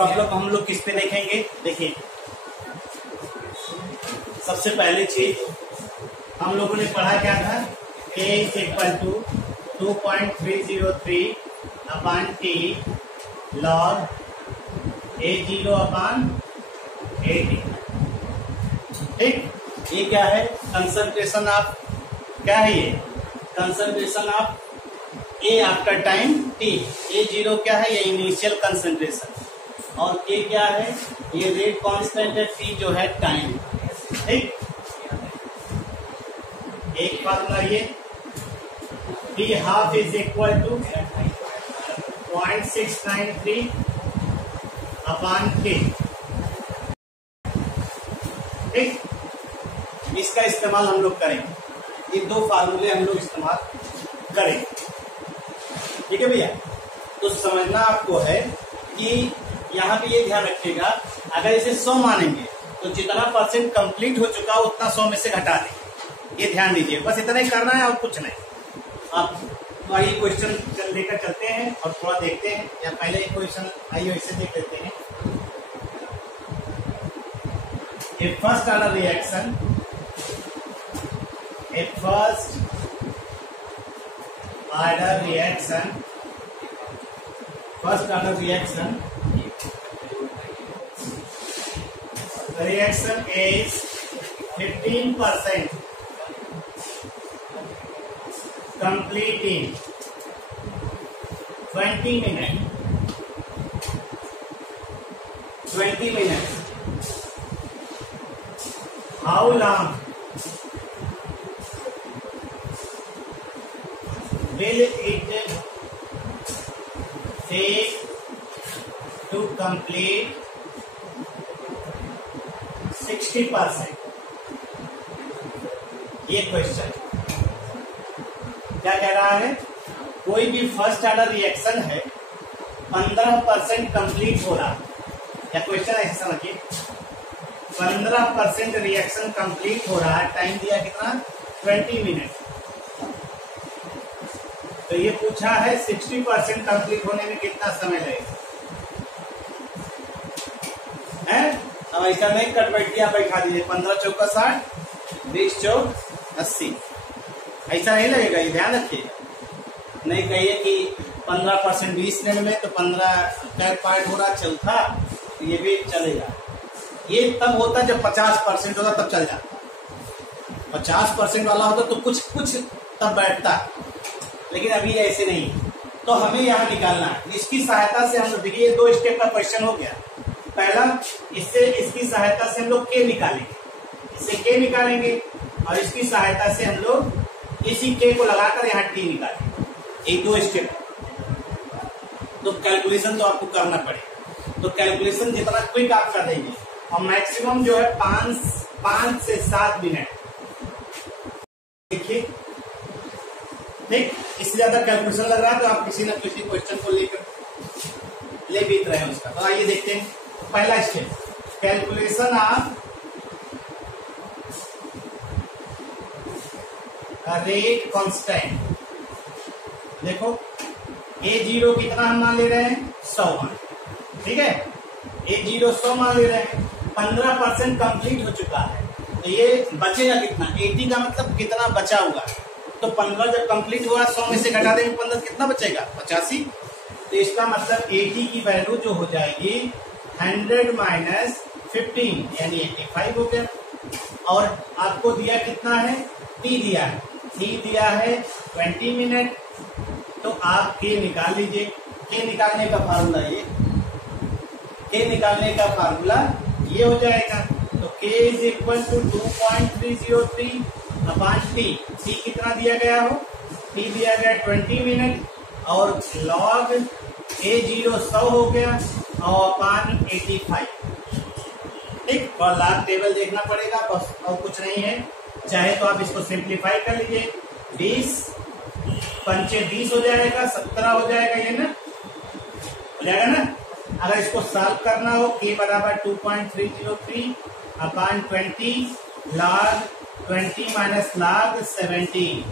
Problem हम लोग किस पे देखेंगे? देखिए, सबसे पहले चीज हम लोगों ने पढ़ा क्या था? k is equal to 2.303 upon t log A0 upon AT। ठीक, ये क्या है? कंसंट्रेशन ऑफ, क्या है ये? Concentration of A after time t। A0 क्या है? ये इनिशियल कंसंट्रेशन, और K क्या है? ये रेट कांस्टेंट है, T जो है टाइम। ठीक, एक फार्मूला ये T half is equal to 0.693 upon K। ठीक, इसका इस्तेमाल हम लोग करेंगे। ये दो फार्मूले हम लोग इस्तेमाल करेंगे। ठीक है भैया, तो समझना आपको है कि यहाँ पे ये ध्यान रखिएगा, अगर इसे 100 मानेंगे तो जितना परसेंट कंप्लीट हो चुका उतना 100 में से घटा देंगे। ये ध्यान दीजिए, बस इतना ही करना है और कुछ नहीं। आप तो आइए क्वेश्चन लेकर चलते हैं और थोड़ा देखते हैं, या पहले एक क्वेश्चन आइए वैसे देख लेते हैं। A first order reaction, a first order reaction, first order reaction, reaction is 15% complete in 20 minutes. 20 minutes. How long will it take to complete 60%? ये क्वेश्चन क्या कह रहा है? कोई भी फर्स्ट ऑर्डर रिएक्शन है, 15% कंप्लीट हो रहा, या क्वेश्चन ऐसे समझिए, 15% रिएक्शन कंप्लीट हो रहा है, टाइम दिया कितना? 20 मिनट। तो ये पूछा है 60% कंप्लीट होने में कितना समय लगेगा? अब ऐसा नहीं कटवैटिया बैठा दीजिए, 15 चौका 60, 20 चौक 80, ऐसा नहीं लगेगा, ये ध्यान रखिएगा। नहीं कहिए कि 15% 20 मिनट में, तो 15 कैट पार्ट हो रहा चलता, तो ये भी चलेगा। ये तब होता जब 50% होता, तब चल जाता। 50% वाला होता तो कुछ कुछ तब बैठता, लेकिन अभी ऐसे नहीं। तो हमें यहाँ निकालना है, इसकी सहायता से हम लोग, देखिए 2 स्टेप का क्वेश्चन हो गया। पहला, इससे इसकी सहायता से हम लोग K निकालेंगे, इससे K निकालेंगे, और इसकी सहायता से हम लोग इसी K को लगाकर यहाँ T निकालेंगे। एक 2 स्टेप। तो कैलकुलेशन तो आपको करना पड़ेगा, तो कैलकुलेशन जितना क्विक आप कर देंगे, और मैक्सिमम जो है 5 से 7 मिनट। देखिए, ठीक, इससे ज्यादा कैलकुलेशन लग रहा है तो आप किसी न किसी क्वेश्चन को लेकर ले बीत रहे हैं उसका। तो आइए देखते हैं। पहला step, calculation of rate constant. देखो A0 कितना हम मान ले रहे हैं? 100 मान। ठीक है, A0 100 मान ले रहे हैं, 15% कंप्लीट हो चुका है, तो ये बचेगा कितना? 80 का मतलब कितना बचा हुआ? तो 15 जब कंप्लीट हुआ, 100 में से घटा देंगे 15, कितना बचेगा? 85। तो इसका मतलब 80 की वैल्यू जो हो जाएगी 100 माइनस 15 यानी 85 हो गया। और आपको दिया कितना है? T दिया है, T दिया है 20 मिनट। तो आप K निकाल लीजिए। K निकालने का फार्मूला ये, K निकालने का फार्मूला ये हो जाएगा। तो K is equal to 2.303 upon T। T कितना दिया गया हो? T दिया गया 20 मिनट, और log A0 100 हो गया, और अपॉन 85। ठीक, और लास्ट टेबल देखना पड़ेगा बस, और कुछ नहीं है। चाहे तो आप इसको सिंप्लीफाई कर लीजिए, 20 पंचे 20 हो जाएगा, 17 हो जाएगा, ये ना हो जाएगा ना। अगर इसको सॉल्व करना हो, K बराबर 2.303 अपॉन 20 log 20 माइनस log 17,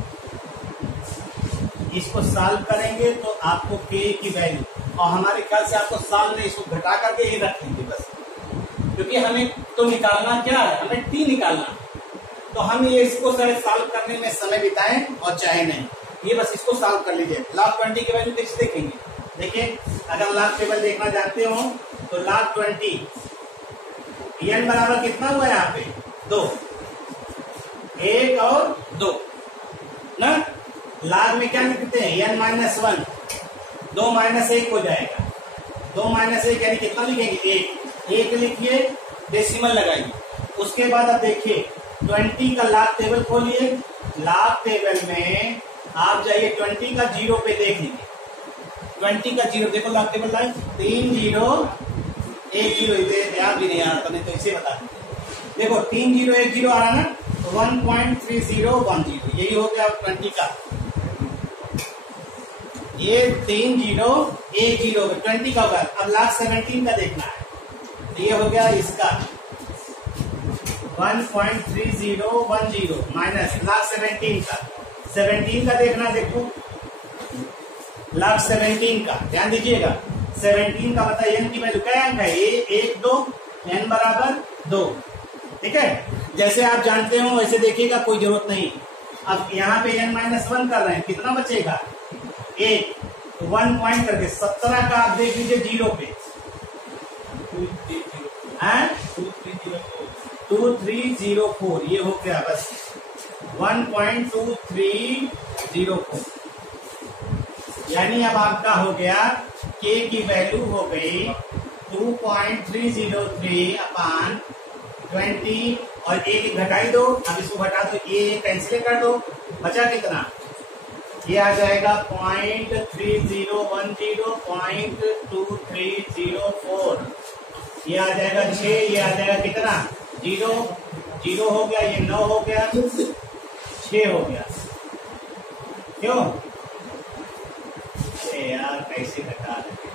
इसको सॉल्व करेंगे तो आपको K की वैल्यू और हमारे ख्याल से आपको साल में इसको घटा करके ही रखेंगे बस, क्योंकि हमें तो निकालना क्या है, हमें टी निकालना। तो हम ये इसको सॉल्व करने में समय बिताएं और चाहे नहीं, ये बस इसको सॉल्व कर लीजिए। log 20 की वैल्यू कैसे देखेंगे? देखिए अगर log टेबल देखना जानते हो तो log 20 n बराबर कितना हुआ है यहाँ पे 2, 1 और 2 ना। log में क्या लिखते हैं n-1, 2 - 1 हो जाएगा, 2 - 1 यानी कितना लिखेंगे 1 लिखिए, डेसिमल लगाइए। उसके बाद अब देखिए 20 का log टेबल खोलिए, log टेबल में आप जाइए 20 का 0 पे देख लीजिए, 20 का 0 देखो log टेबल लाइन 3 0 1 0, इसे याद भी नहीं आ रहा, तो इसे बता देखो 3 0 1 0 आ रहा ना, तो 1.3010 यही हो गया 20 का, ये 3 0 1 0 20 का होगा। अब log 17 का देखना है, तो ये हो गया इसका 1.3010 माइनस log 17 का, 17 का देखना, देखो log 17 का ध्यान दीजिएगा, 17 का बताइए n की वैल्यू क्या है, 1 2 n बराबर 2, ठीक है। जैसे आप जानते हो वैसे देखिएगा, कोई जरूरत नहीं। अब यहाँ पे n-1 कर रहे हैं, कितना बचेगा 1, तो 1 पॉइंट करके 17 का आप देख लीजिए 0 पे 2304, ये हो गया बस 1.2304, यानी अब आपका हो गया k की वैल्यू हो गई 2.303/20 और एक घटाई दो, अब इसको घटा दो, ये कैंसिल कर दो, बचा कितना, ये आ जाएगा 0.3010 0.2304, ये आ जाएगा 6, ये आ जाएगा कितना 0 0 हो गया, ये 9 हो गया, 6 हो गया, क्यों यार कैसे घटा रहे,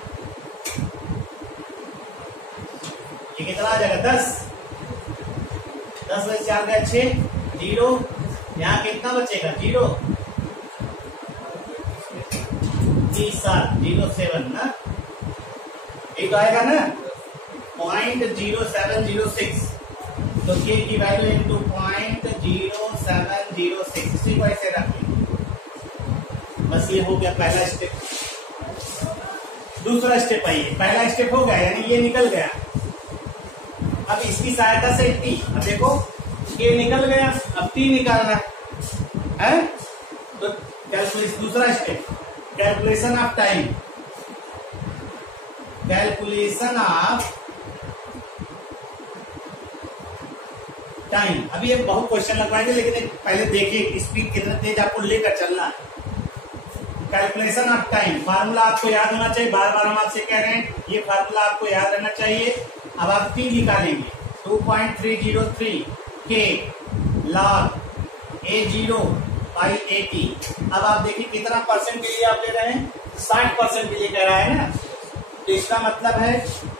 ये कितना आ जाएगा 10 में से आ गया 6 0, यहाँ कितना बचेगा 0 3707 ना, ये तो आएगा ना 0.0706, तो k की वैल्यू इंटू 0.0706, इसी को ऐसे रख लेंगे, बस ये हो गया पहला स्टेप। दूसरा स्टेप आइए, पहला स्टेप हो गया यानी ये निकल गया, अब इसकी सहायता से टी, अब देखो ये निकल गया, अब टी निकालना है, तो कैलकुलेशन, दूसरा step calculation of time, calculation of time. अभी ये बहुत क्वेश्चन लगवाएंगे, लेकिन पहले देखिए स्पीड कितना तेज आपको लेकर चलना है। कैलकुलेशन ऑफ टाइम, फार्मूला आपको याद होना चाहिए, बार बार हम आपसे कह रहे हैं ये फार्मूला आपको याद रहना चाहिए। अब आप टी निकालेंगे 2.303 के log A0/80। अब आप देखिए कितना परसेंट के लिए आप ले रहे हैं, 60% के लिए कह रहा है ना, तो इसका मतलब है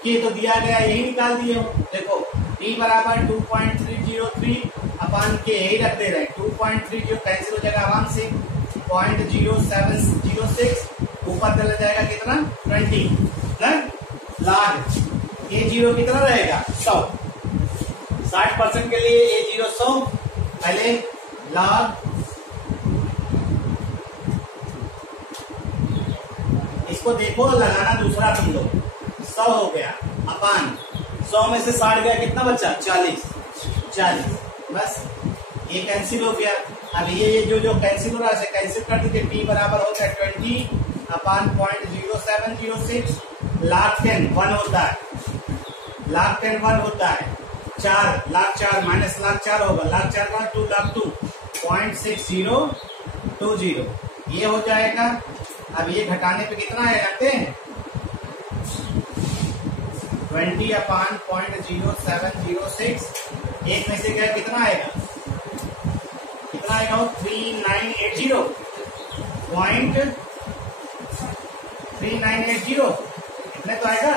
कि तो दिया गया यही निकाल दिए हो, देखो t बराबर 2.303/k यही रख दे रहे हैं, 2.30 कैंसिल हो जाएगा आराम से, 0.0706 ऊपर चला जाएगा कितना 20 ना, log A0 कितना रहेगा 100, 60% के लिए A0 100, पहले log इसको देखो लगाना दूसरा तुम लोग, 100 हो गया अपान 100 में से 60 गया, कितना बचा 40, बस ये कैंसिल हो गया। अब ये जो कैंसिल हो रहा है कैंसिल कर दीजिए, टी बराबर हो गया 20/0.0706, log 10 1 होता है, log 10 1 होता है, 4 log 4 माइनस log 4 होगा, log 4 का 2 log 2 0.6020, ये हो जाएगा। अब ये घटाने पे कितना है जानते हैं 20/0.0706, एक में से क्या कितना आएगा 3980 इतने तो आएगा,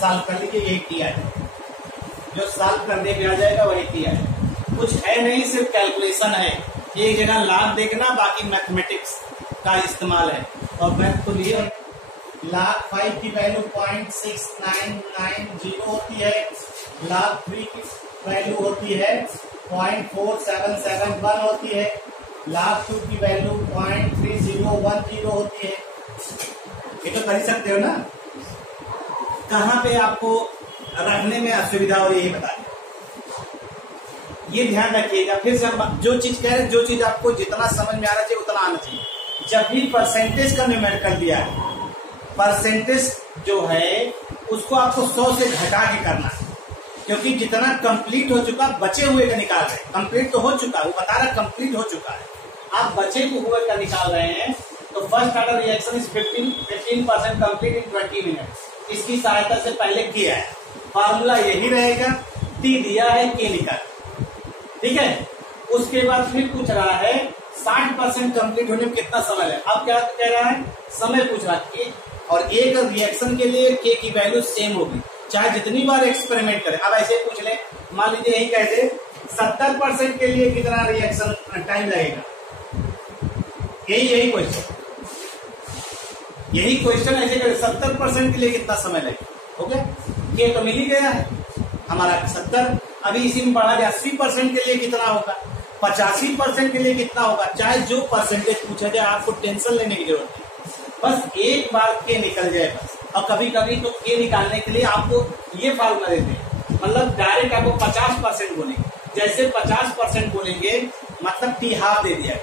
सॉल्व कर लीजिए, यही टी आएगा, जो सॉल्व करने पे आ जाएगा वही टी आएगा, कुछ है नहीं, सिर्फ कैलकुलेशन है, एक जगह लाभ देखना, बाकी मैथमेटिक्स का इस्तेमाल है। और मैथ तो लिए log 5 की वैल्यू 0.6990 होती है, log 3 की वैल्यू होती है 0.4771 होती है, log 2 की वैल्यू 0.3010 होती है। ये तो कर ही सकते हो ना। कहां पे आपको रखने में असुविधा हो रही है बता दें, ये ध्यान रखिएगा। फिर से हम जो चीज कह रहे हैं, जो चीज आपको जितना समझ में आना चाहिए उतना आना चाहिए। जब भी परसेंटेज का न्यूमेरिकल दिया है, परसेंटेज जो है उसको आपको 100 से घटा के करना है, क्योंकि जितना कंप्लीट हो चुका बचे हुए का निकाल रहे हैं। कंप्लीट तो हो चुका है, वो बता रहा कंप्लीट हो चुका है, आप बचे हुए का निकाल रहे हैं। तो first order reaction is 15% complete in 20 minute. इसकी सहायता से पहले किया है, फार्मूला यही रहेगा, टी दिया है, के निकाल, ठीक है। उसके बाद फिर पूछ रहा है 60% कंप्लीट होने में कितना समय लगे। अब क्या कह रहा है, समय पूछ रहा है, और एक रिएक्शन के लिए के की वैल्यू सेम होगी चाहे जितनी बार एक्सपेरिमेंट करें। अब ऐसे पूछ ले, मान लीजिए यही कहते 70% के लिए कितना रिएक्शन टाइम लगेगा, यही क्वेश्चन ऐसे करें 70% के लिए कितना समय लगेगा। ओके, ये तो मिल ही गया है हमारा 70। अभी इसी में बढ़ा जाए 80% के लिए कितना होगा, 85% के लिए कितना होगा। चाहे जो परसेंटेज पूछा जाए, आपको टेंशन लेने की जरूरत नहीं, बस एक बार के निकल जाए बस। और कभी कभी तो के निकालने के लिए आपको ये फार्मूला देते हैं, मतलब डायरेक्ट आपको 50% बोलेंगे। जैसे 50% बोलेंगे मतलब टी हाफ दे दिया,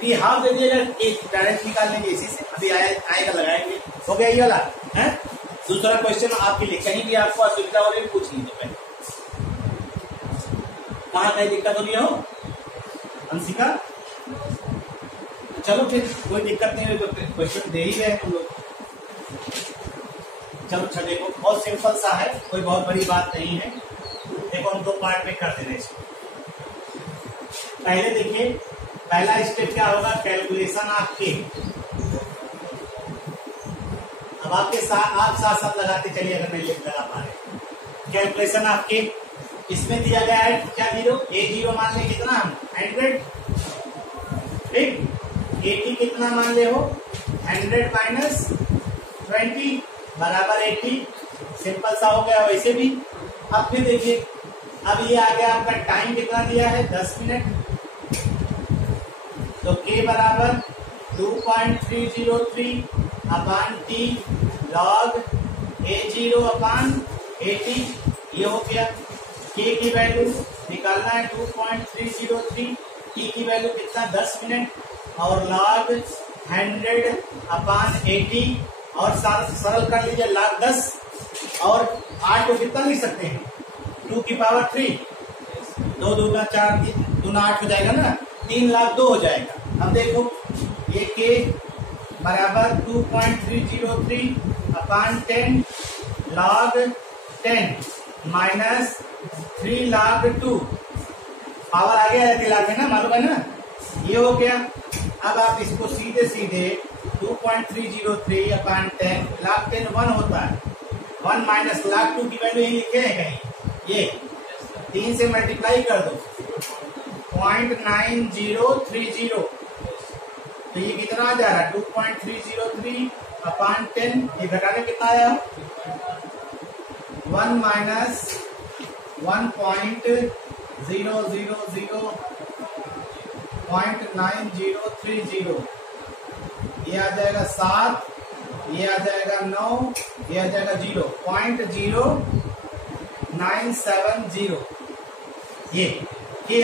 टी हाफ दे दिया, एक डायरेक्ट निकाल लेंगे इसी से। अभी आएगा लगाएंगे, हो गया ये वाला है। दूसरा क्वेश्चन आपके लिए कहीं भी आपको असुविधा हो रही पूछ लीजिए पहले, कहाँ कहीं दिक्कत हो रही हो अंशिका। चलो फिर कोई दिक्कत नहीं है, तो क्वेश्चन दे ही गए हम लोग। चलो अच्छा देखो, बहुत सिंपल सा है, कोई बहुत बड़ी बात नहीं है। देखो हम 2 पार्ट में कर दे रहे इसको। पहले देखिए, पहला स्टेप क्या होगा, कैलकुलेशन ऑफ के। अब आपके साथ आप साथ लगाते चलिए अगर नहीं लगा पा रहे। कैलकुलेशन ऑफ के, इसमें दिया गया है क्या, 0 A0 मान ले कितना हम 100, ठीक। 80 कितना मान ले हो 100 माइनस 20 बराबर 80। सिंपल सा हो गया वैसे भी। अब फिर देखिए, अब ये आ गया आपका टाइम कितना दिया है 10 मिनट, तो के बराबर 2.303 अपान टी लॉग A0 अपान 80। ये हो गया। के की वैल्यू निकालना है 2.303, टी की वैल्यू कितना 10 मिनट, और लॉग 100 अपान 80, और सरल कर लीजिए log 10, और 8 को कितना लिख सकते हैं 2 की पावर 3, 2 दूना 4, 2 8 हो जाएगा ना, 3 लाख 2 हो जाएगा। अब देखो ये के बराबर 2.303 अपान 10 लॉग 10 माइनस 3 लाख 2, पावर आ गया 3 लाख है ना, मालूम है ना, ये हो गया। अब आप इसको सीधे सीधे 2.303 अपान 10 लाख 10 1 होता है, 1 माइनस लाख 2 की वैल्यू यही लिखे हैं कहीं, ये 3 से मल्टीप्लाई कर दो 0.9030, तो ये कितना आ जा रहा है 2.303 अपान 10, ये घटाने कितना आया 1 माइनस 1.000.9030, ये आ जाएगा 7, ये आ जाएगा 9, ये आ जाएगा 0.0970। ये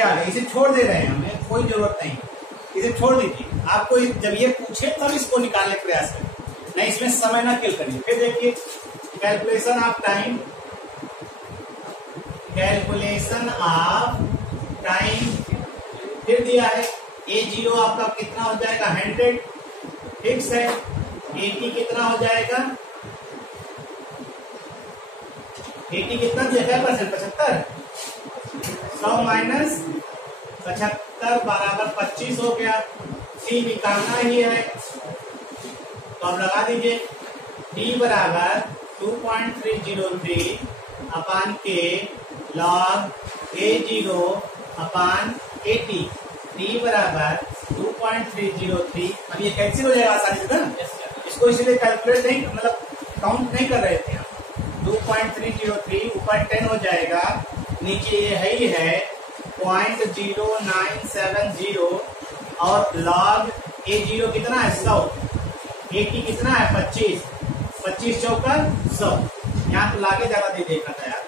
आ गया, इसे छोड़ दे रहे हैं, हमें कोई जरूरत नहीं, इसे छोड़ दीजिए। आपको जब ये पूछे तब इसको निकालने का प्रयास करें, नहीं इसमें समय ना किल करिए। फिर देखिए calculation of time, calculation of time फिर दिया है A0 आपका कितना हो जाएगा 100, फिक्स है। 80 कितना हो जाएगा, 80 कितना दिया क्या परसेंट 75, 100 माइनस 75 बराबर 25 हो गया। टी निकालना ही है, तो अब लगा दीजिए टी बराबर 2.303 अपान के लॉग A0 अपान 80, टी बराबर 2.303। अब ये कैंसिल हो जाएगा आसानी से ना, इसको इसलिए कैलकुलेट नहीं, मतलब काउंट नहीं कर रहे थे हम। 2.303 ऊपर 10 हो जाएगा, नीचे ये है ही है 0.0970 और log A0 कितना है 100, A कितना है 25, 25 चौका 100। यहाँ तो लागे ज्यादा दे देखा था यार,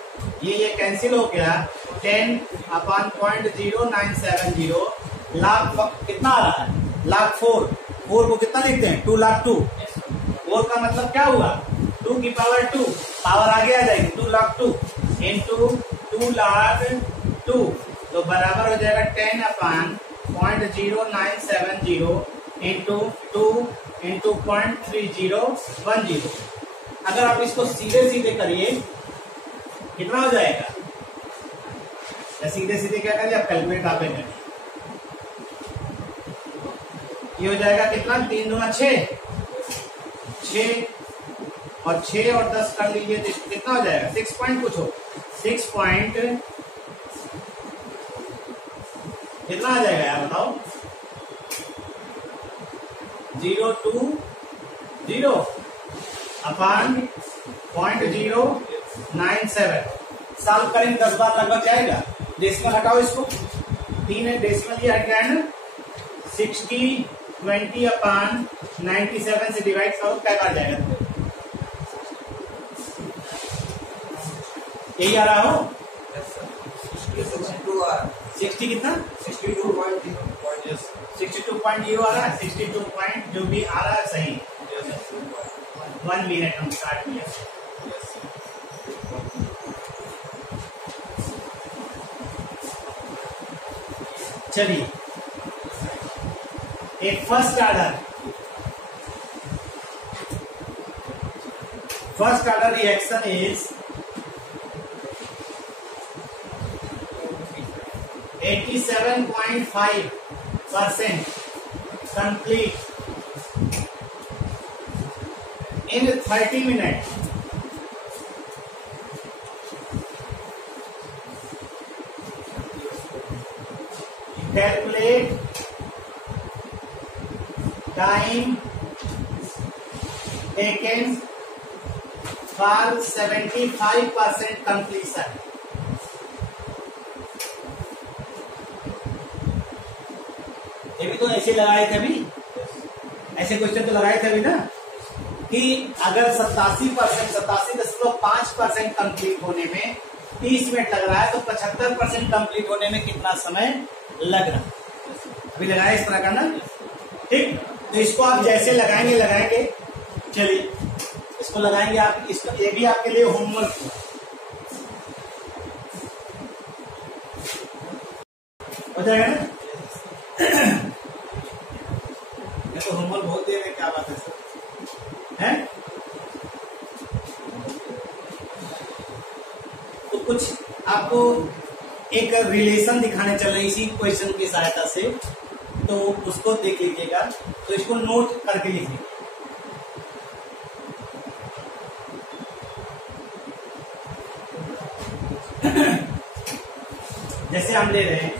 ये कैंसिल हो गया। 10/0.0970 लाख कितना आ रहा है, लाख 4 को कितना लिखते हैं 2 लाख 2। 4 का मतलब क्या हुआ 2 की पावर 2, पावर आगे आ जाएगी 2 लाख 2 इंटू 2 लाख 2, तो बराबर हो जाएगा 10/0.0970 इंटू 2 इंटू 0.3010। अगर आप इसको सीधे सीधे करिए कितना हो जाएगा, या सीधे सीधे क्या करिए आप कैलकुलेट आप करिए, ये हो जाएगा कितना 3 दूना 6 और 6 और 10 कर लीजिए तो कितना हो जाएगा 6 पॉइंट कुछ हो, 6 पॉइंट कितना आ जाएगा यार बताओ 020 अपान 0.097 सॉल्व करेंगे 10 बार लगभग जाएगा। डेसिमल हटाओ इसको, 3 है डेसिमल ये हट गया ना, 60 20 अपान 97 से डिवाइड करो क्या बार जाएगा, यही आ रहा हो 60 कितना 62.0 आ रहा है, 62 पॉइंट जो भी आ रहा है सही। 1 मिनट हम स्टार्ट किया। चलिए एक first order reaction is 87.5% complete in 30 minutes. Calculate time taken for 75% completion. ये भी तो ऐसे लगाए थे अभी, ऐसे क्वेश्चन तो लगाए थे अभी ना कि अगर 87.5% कंप्लीट होने में 30 मिनट लग रहा है तो 75% कंप्लीट होने में कितना समय लग रहा है, अभी लगाए इस तरह का ना। ठीक, तो इसको आप जैसे लगाएंगे चलिए इसको लगाएंगे आप, इसको ये भी आपके लिए होमवर्क हो जाएगा ना। तो होमवर्क बहुत दे रहे, क्या बात है सर, है तो कुछ आपको एक रिलेशन दिखाने चल रही इसी क्वेश्चन की सहायता से, तो उसको देख लीजिएगा, तो इसको नोट करके लिखिए। जैसे हम ले रहे हैं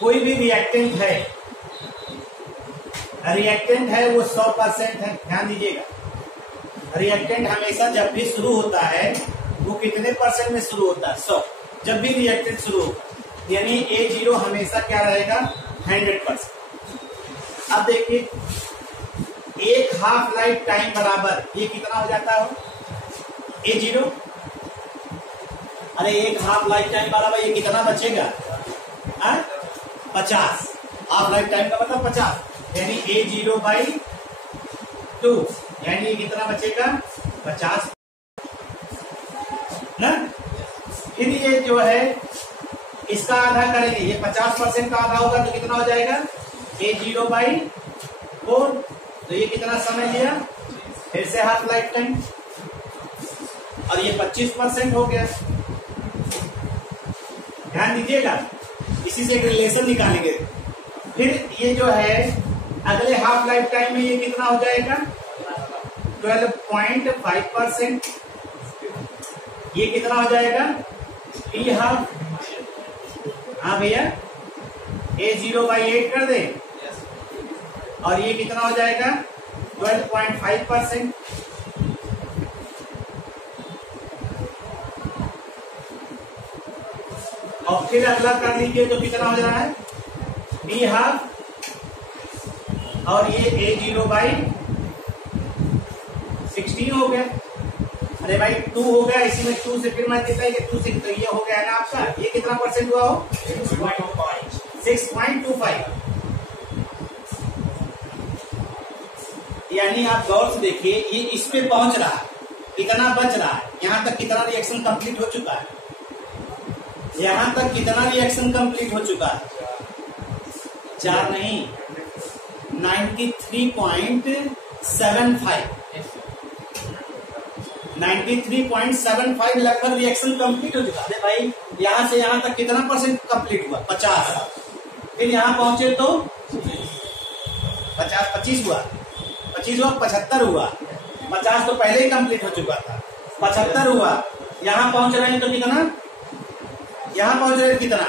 कोई भी रिएक्टेंट है वो 100% है, ध्यान दीजिएगा। रिएक्टेंट हमेशा जब भी शुरू होता है वो कितने परसेंट में शुरू होता है 100, जब भी रिएक्टेंट शुरू होगा, यानी A0 हमेशा क्या रहेगा 100%। अब देखिए एक हाफ लाइफ टाइम बराबर ये कितना हो जाता है A0, अरे एक हाफ लाइफ टाइम बराबर ये कितना बचेगा 50, हाफ लाइफ टाइम का मतलब 50, यानी A0/2 यानी ये कितना बचेगा 50 ना। फिर ये जो है इसका आधा करेंगे, ये 50% का आधा होगा तो कितना हो जाएगा A0/4, तो ये कितना समय लिया, फिर से हाफ लाइफ टाइम, और ये 25% हो गया। ध्यान दीजिएगा, इसी से एक रिलेशन निकालेंगे। फिर ये जो है अगले हाफ लाइफ टाइम में ये कितना हो जाएगा 12.5%, ये कितना हो जाएगा T हाफ, हाँ भैया A0/8 कर दे, और ये कितना हो जाएगा 12.5%। और फिर अगला कर लीजिए तो कितना हो जा रहा है, बी हाफ, और ये A0/16 हो गया। अरे भाई 2 हो गया, इसी में 2 से फिर मल्टीप्लाई के 2 से, तो ये हो गया ना आपका, ये कितना परसेंट हुआ हो, 6.25। यानी आप गौर से देखिए, ये इस पे पहुंच रहा है, कितना बच रहा है, यहां तक कितना रिएक्शन कंप्लीट हो चुका है, यहां तक कितना रिएक्शन कंप्लीट हो चुका है, 4 नहीं, 93.75 93.75 लगभग रिएक्शन कंप्लीट हो चुका है भाई। यहां से यहां तक कितना परसेंट कंप्लीट हुआ, 50। फिर यहां पहुंचे तो 50, 25 हुआ, 25 हुआ, 75 हुआ, 50 तो पहले ही कंप्लीट हो चुका था, 75 हुआ, यहां पहुंच रहे हैं तो कितना, यहां पहुंच रहे हैं कितना,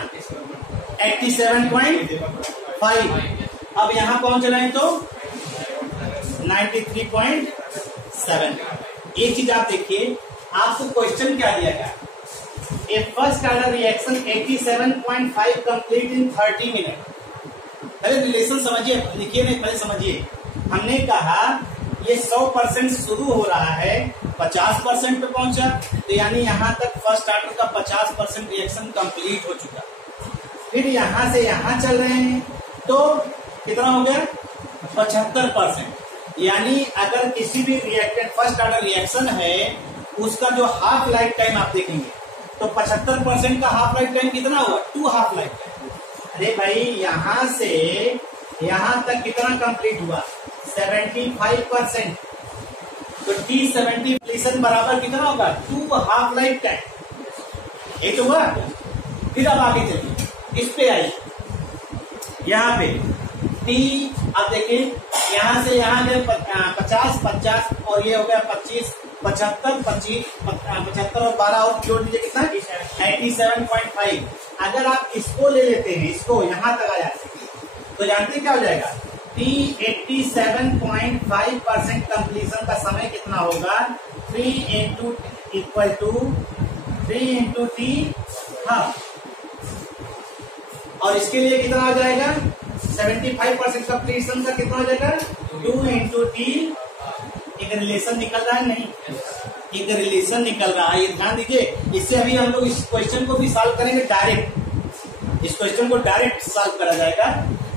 87.5। अब यहां पहुंच रहे हैं तो 93.7। एक चीज आप देखिए, आपको क्वेश्चन क्या दिया गया, a first order reaction 87.5 complete in 30 minute. पहले रिलेशन समझिए, लिखिए नहीं, पहले समझिए। हमने कहा ये 100% शुरू हो रहा है, 50% पे पहुंचा, तो यानी यहां तक फर्स्ट ऑर्डर का 50% रिएक्शन कंप्लीट हो चुका। फिर यहां से यहां चल रहे हैं तो कितना हो गया, 75%। यानी अगर किसी भी रिएक्टेंट फर्स्ट ऑर्डर रिएक्शन है, उसका जो हाफ लाइफ टाइम आप देखेंगे तो 75% का हाफ लाइफ टाइम कितना हुआ, 2 हाफ लाइफ टाइम। अरे भाई यहां से यहां तक कितना कंप्लीट हुआ, 75%। तो T70 कंप्लीशन बराबर कितना होगा, 2 हाफ लाइफ टाइम। ये तो हुआ। फिर अब आगे चलिए, इस पे आइए, यहाँ पे T, आप देखिए यहां से यहां गए 50, 50 और ये हो गया 25, 75, 25, 75 और 12 और जोड़ दीजिए कितना, 87.5। अगर आप इसको ले लेते हैं, इसको यहां तक आ जाते हैं, तो जानते क्या हो जाएगा, T 87.5% कंप्लीशन का समय कितना होगा, 3 into T हाफ। और इसके लिए कितना हो जाएगा, 75% कंप्लीशन का कितना हो जाएगा, 2 into T। एक रिलेशन निकल रहा है, नहीं एक रिलेशन निकल रहा है, ये ध्यान दीजिए। इससे अभी हम लोग इस क्वेश्चन को भी सॉल्व करेंगे डायरेक्ट, इस क्वेश्चन को डायरेक्ट सॉल्व करा जाएगा।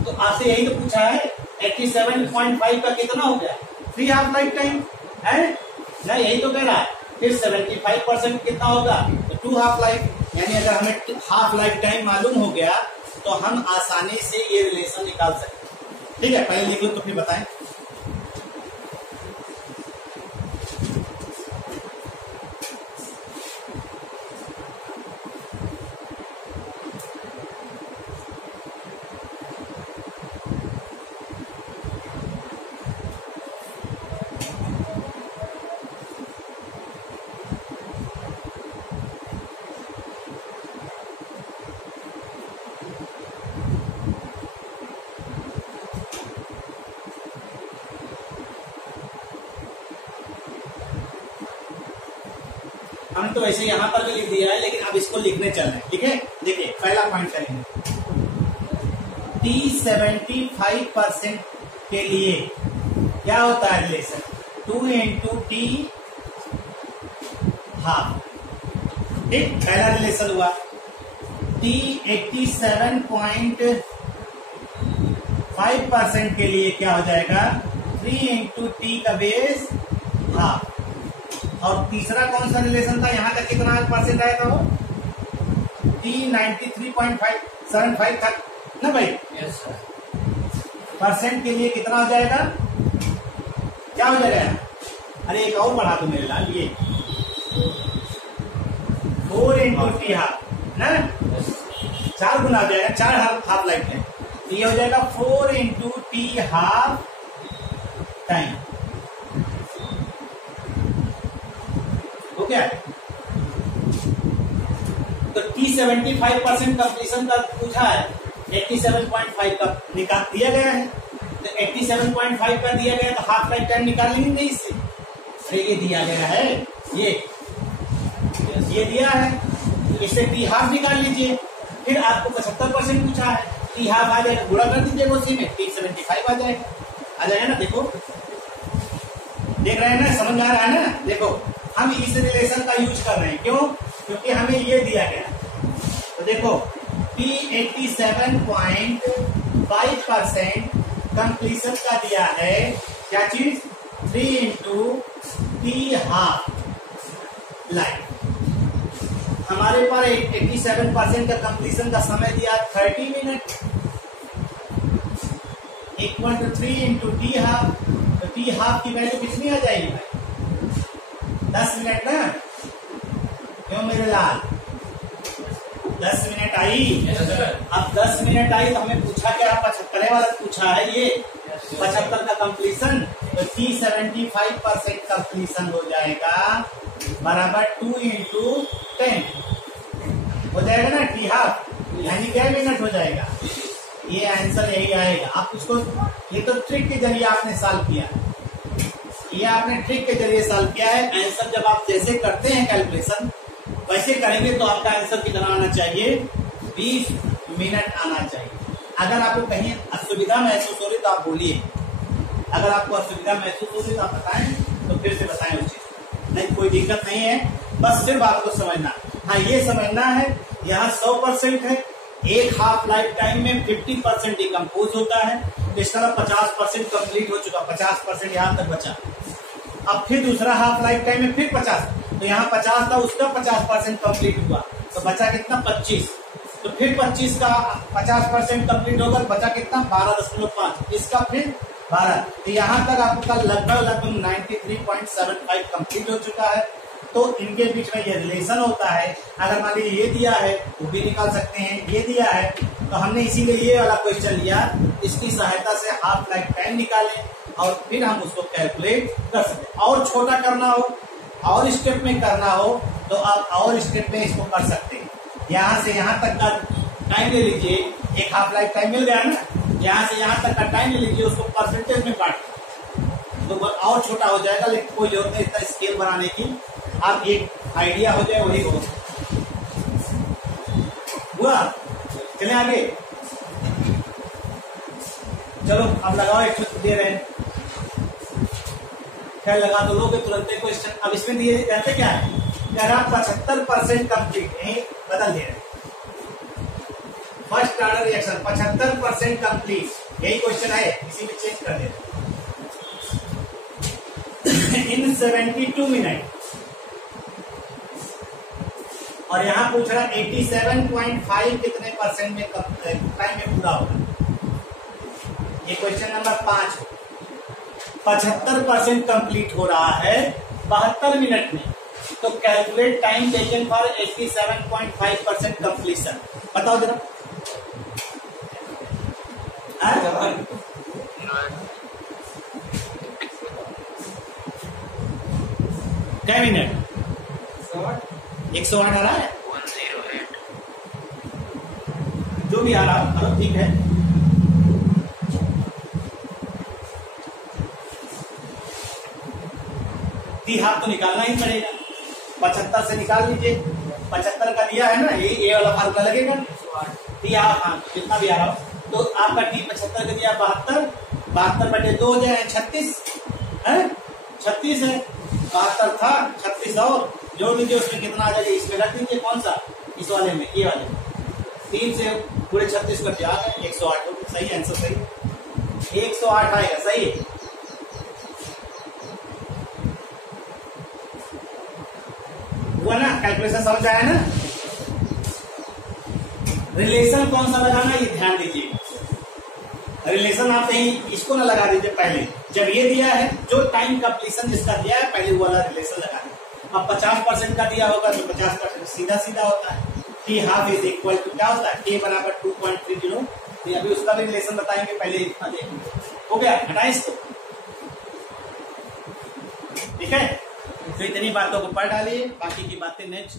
तो आपसे यही तो पूछा है, 87.5 का कितना हो गया, 3 हाफ लाइफ टाइम है ना, यही तो कह रहा है। फिर 75% कितना होगा, तो 2 हाफ लाइफ। यानी अगर हमें हाफ लाइफ टाइम मालूम हो गया तो हम आसानी से ये रिलेशन निकाल सकते हैं। ठीक है, पहले लिख लो तो फिर बताएं। हम तो वैसे यहां पर भी लिख दिया है, लेकिन अब इसको लिखने चल रहे हैं। ठीक है, देखिए पहला पॉइंट करेंगे, T75% के लिए क्या होता है रिलेशन, 2 into T हाफ। ठीक, पहला रिलेशन हुआ। T 87.5% के लिए क्या हो जाएगा, 3 into T का बेस हाफ। और तीसरा कौन सा रिलेशन था, यहां तक कितना परसेंट आया था वो, T 93.75 था ना भाई। Yes sir. परसेंट के लिए कितना हो जाएगा, क्या हो जाएगा, अरे एक और बढ़ा दो मेरे लाल, ये 4 into T हाफ ना, 4 गुना हो जाएगा, 4 हाफ लाइफ टाइम। तो ये हो जाएगा 4 into T हाफ टाइम। क्या, तो T75% कंप्लीशन का पूछा है, 87.5 का निकाल दिया गया है, तो 87.5 का दिया गया तो हाफ लाइफ टाइम निकाल लेंगे इससे। अरे ये दिया गया है, ये दिया है, इससे टी हाफ निकाल लीजिए। फिर आपको 75% पूछा है, टी हाफ आ जाएगा, गुणा कर दीजिएगा उसी में, टी 75 आ जाएगा ना। देखो देख रहे हैं ना, समझ में आ रहा है ना। देखो हम इस रिलेशन का यूज कर रहे हैं, क्यों? क्योंकि हमें ये दिया गया। तो देखो P 87.5% कंप्लीशन का दिया है, क्या चीज? 3 इंटू टी हाफ लाइफ। हमारे पास 87% का कंप्लीशन का समय दिया 30 minute, equal to 3 into T half. तो टी हाफ की वैल्यू कितनी आ जाएगी भाई? 10 मिनट ना, क्यों मेरे लाल? 10 मिनट आई। अब 10 मिनट आई तो हमें पूछा क्या? 75 वाला पूछा है, ये 75 का कंप्लीशन। तो T 75% कंप्लीशन हो जाएगा बराबर 2 इंटू 10 हो जाएगा ना, टी हाफ, यानी क्या मिनट हो जाएगा। ये आंसर यही आएगा। आप उसको, ये तो ट्रिक के जरिए आपने सॉल्व किया, ये आपने ट्रिक के जरिए सॉल्व किया है। आंसर जब आप जैसे करते हैं कैलकुलेशन वैसे करेंगे तो आपका आंसर कितना आना चाहिए? 20 मिनट आना चाहिए। अगर आपको कहीं असुविधा महसूस हो रही तो आप बोलिए, अगर आपको असुविधा महसूस हो रही तो आप बताएं, तो फिर से बताएं उस चीज। नहीं कोई दिक्कत नहीं है, बस सिर्फ आपको समझना। हाँ ये समझना है, यहाँ 100% है, एक हाफ लाइफ टाइम में 50% डिकम्पोज होता है। इस तरह 50% कंप्लीट हो चुका, 50% यहाँ तक बचा। अब फिर दूसरा हाफ लाइफ टाइम में फिर 50, तो यहाँ 50 था, उसका 50% कंप्लीट हुआ, तो बचा कितना? 25। तो फिर 25 का 50% कंप्लीट होगा, बचा कितना? 12.5। इसका फिर 12। तो यहाँ तक आपका लगभग 93.75 कंप्लीट हो चुका है। तो इनके बीच में ये रिलेशन होता है। अगर मान लीजिए ये दिया है वो भी निकाल सकते हैं, ये दिया है तो हमने इसीलिए ये वाला क्वेश्चन लिया, इसकी सहायता से हाफ लाइफ टाइम निकालें और फिर हम उसको कैलकुलेट कर सकते हैं। और छोटा करना हो, और स्टेप में करना हो तो आप और स्टेप में इसको कर सकते हैं। यहाँ से यहाँ तक का टाइम ले लीजिए, एक हाफ लाइफ टाइम मिल गया ना, यहाँ से यहाँ तक का टाइम ले लीजिए, उसको परसेंटेज में काट तो और छोटा हो जाएगा। लेकिन कोई जरूरत नहीं इतना स्केल बनाने की, आप एक आइडिया हो जाए वही हो हुआ। चले आगे, चलो अब लगाओ, एक दे रहे हैं, क्या लगा तो लोगे तुरंत क्वेश्चन। अब इसमें दिए कहते क्या है? कह रहा 75% कंप्लीट, यही बदल दे रहे हैं, फर्स्ट ऑर्डर रिएक्शन 75% कंप्लीट, यही क्वेश्चन है, इसी में चेंज कर दे इन 72 मिनट। और यहाँ पूछ रहा 87.5 कितने परसेंट में टाइम में पूरा होगा। ये क्वेश्चन नंबर 5। 75% कंप्लीट हो रहा है 72 मिनट में, तो calculate time taken for 87.5% completion. बताओ जरा, क्या मिनट? 108 आ रहा है, 108 जो भी आ रहा है, चलो ठीक है। टी हाफ तो निकालना ही पड़ेगा, 75 से निकाल लीजिए। 75 का दिया है ना, ये वाला फार्मूला लगेगा। टी हाफ, हाँ कितना भी आ रहा हो, तो आपका टी 75 का दिया 72, 72 बटे 2 हो जाए 36 है, 36 है, 72 था 36 और जोड़ लीजिए, उसमें कितना आ जाएगा? इसमें रख दीजिए, कौन सा? इस वाले में, ये वाले 3 से पूरे 36 का त्याग है 108। सही आंसर, सही 108 आएगा, सही है। हुआ ना? कैलकुलेशन समझ आया ना? रिलेशन कौन सा लगाना ये ध्यान दीजिए। रिलेशन आप यही इसको ना लगा दीजिए पहले, जब ये दिया है जो टाइम कंप्लीशन जिसका दिया है पहले वो वाला रिलेशन लगा दीजिए। अब 50% का दिया होगा तो 50% सीधा सीधा होता है। T half is equal to क्या होता है? k बराबर 2.30। तो अभी उसका भी रिलेशन बताएंगे, पहले इतना देखेंगे। हो गया, हटाए इसको, ठीक है। तो इतनी बातों को पढ़ डालिए, बाकी की बातें नेक्स्ट